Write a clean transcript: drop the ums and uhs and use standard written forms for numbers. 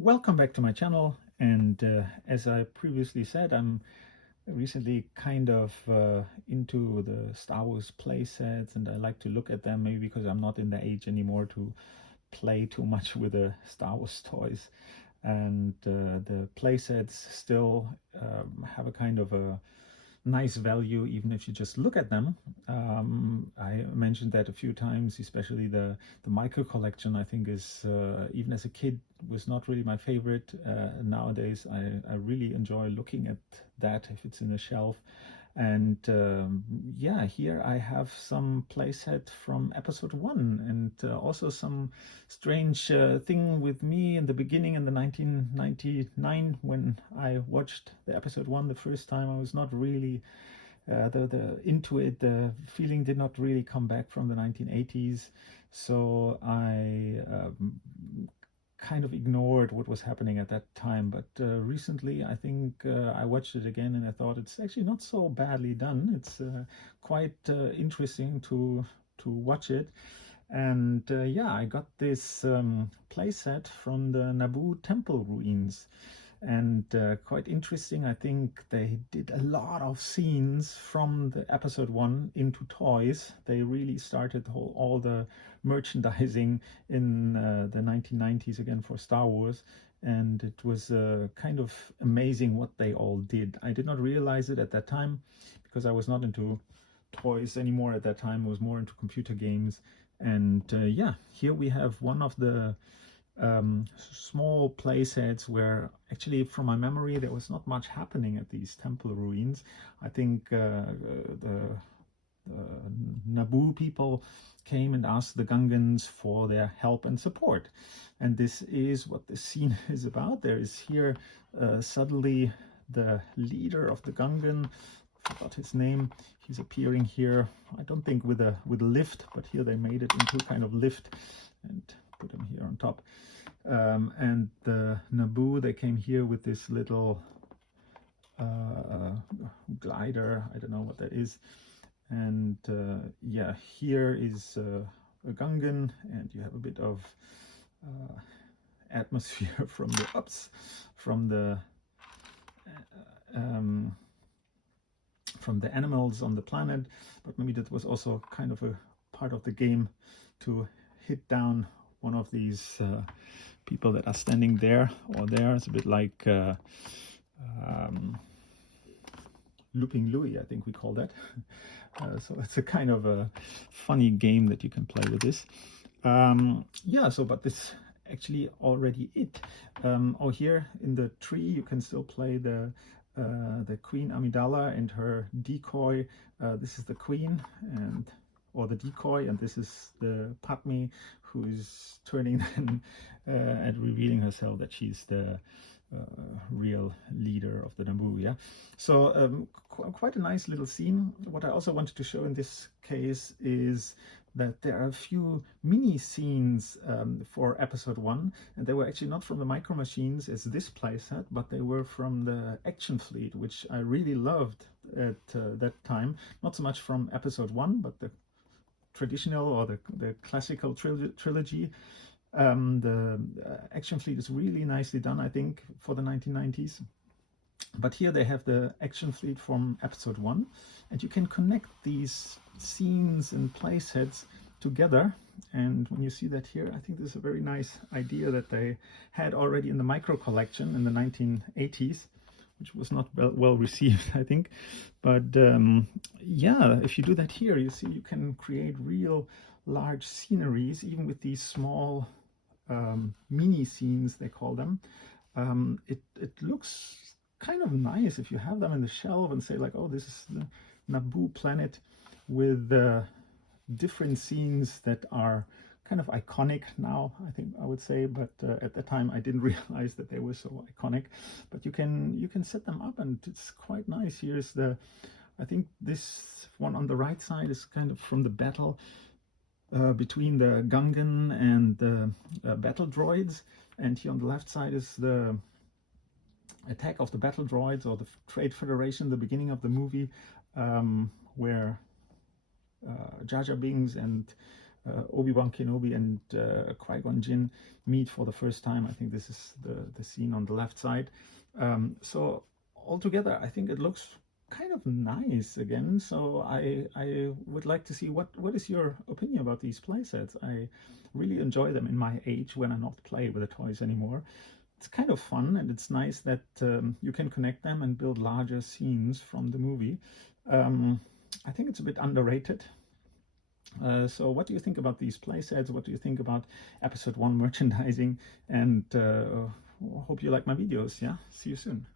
Welcome back to my channel, and as I previously said, I'm recently kind of into the Star Wars play sets, and I like to look at them, maybe because I'm not in the age anymore to play too much with the Star Wars toys. And the play sets still have a kind of a nice value even if you just look at them. I mentioned that a few times, especially the micro collection. I think is even as a kid was not really my favorite. Nowadays I really enjoy looking at that if it's in a shelf. And yeah, here I have some playset from episode 1, and also some strange thing with me in the beginning in the 1999 when I watched the episode 1 the first time. I was not really the into it. The feeling did not really come back from the 1980s, so I kind of ignored what was happening at that time. But recently, I think I watched it again, and I thought it's actually not so badly done. It's quite interesting to watch it. And yeah, I got this playset from the Naboo temple ruins. And quite interesting, I think they did a lot of scenes from the episode 1 into toys. They really started all the merchandising in the 1990s again for Star Wars. And it was kind of amazing what they all did. I did not realize it at that time because I was not into toys anymore at that time. I was more into computer games. And yeah, here we have one of the small play sets where actually from my memory there was not much happening at these temple ruins. I think the Naboo people came and asked the Gungans for their help and support. And this is what the scene is about. There is here suddenly the leader of the Gungan, I forgot his name. He's appearing here, I don't think with a lift, but here they made it into a kind of lift and put him here on top. And the Naboo, they came here with this little glider. I don't know what that is. And yeah, here is a Gungan, and you have a bit of atmosphere from the um, from the animals on the planet. But maybe that was also kind of a part of the game to hit down one of these people that are standing there or there. It's a bit like Looping Louis, I think we call that. So it's a kind of a funny game that you can play with this. Yeah, so but this actually already it. Oh, here in the tree you can still play the Queen Amidala and her decoy. This is the Queen or the decoy, and this is the Padme, who is turning then and revealing herself that she's the real leader of the Naboo. Yeah, so quite a nice little scene. What I also wanted to show in this case is that there are a few mini scenes for episode 1, and they were actually not from the Micro Machines as this playset, but they were from the Action Fleet, which I really loved at that time. Not so much from episode 1, but the traditional or the classical trilogy. The Action Fleet is really nicely done, I think, for the 1990s. But here they have the Action Fleet from episode 1, and you can connect these scenes and play sets together. And when you see that here, I think this is a very nice idea that they had already in the micro collection in the 1980s, which was not well received, I think. But yeah, if you do that here, you see you can create real large sceneries, even with these small mini scenes, they call them. It looks kind of nice if you have them in the shelf and say like, oh, this is the Naboo planet with different scenes that are kind of iconic now, I think I would say, but at the time I didn't realize that they were so iconic. But you can set them up, and it's quite nice. Here's I think this one on the right side is kind of from the battle between the Gungan and the battle droids, and here on the left side is the attack of the battle droids or the Trade Federation, the beginning of the movie, where Jar Jar Binks and Obi-Wan Kenobi and Qui-Gon Jinn meet for the first time. I think this is the scene on the left side. So altogether, I think it looks kind of nice again. So I would like to see what is your opinion about these playsets. I really enjoy them in my age when I not play with the toys anymore. It's kind of fun, and it's nice that you can connect them and build larger scenes from the movie. Um, I think it's a bit underrated. So what do you think about these playsets? What do you think about episode 1 merchandising? And hope you like my videos. Yeah, see you soon.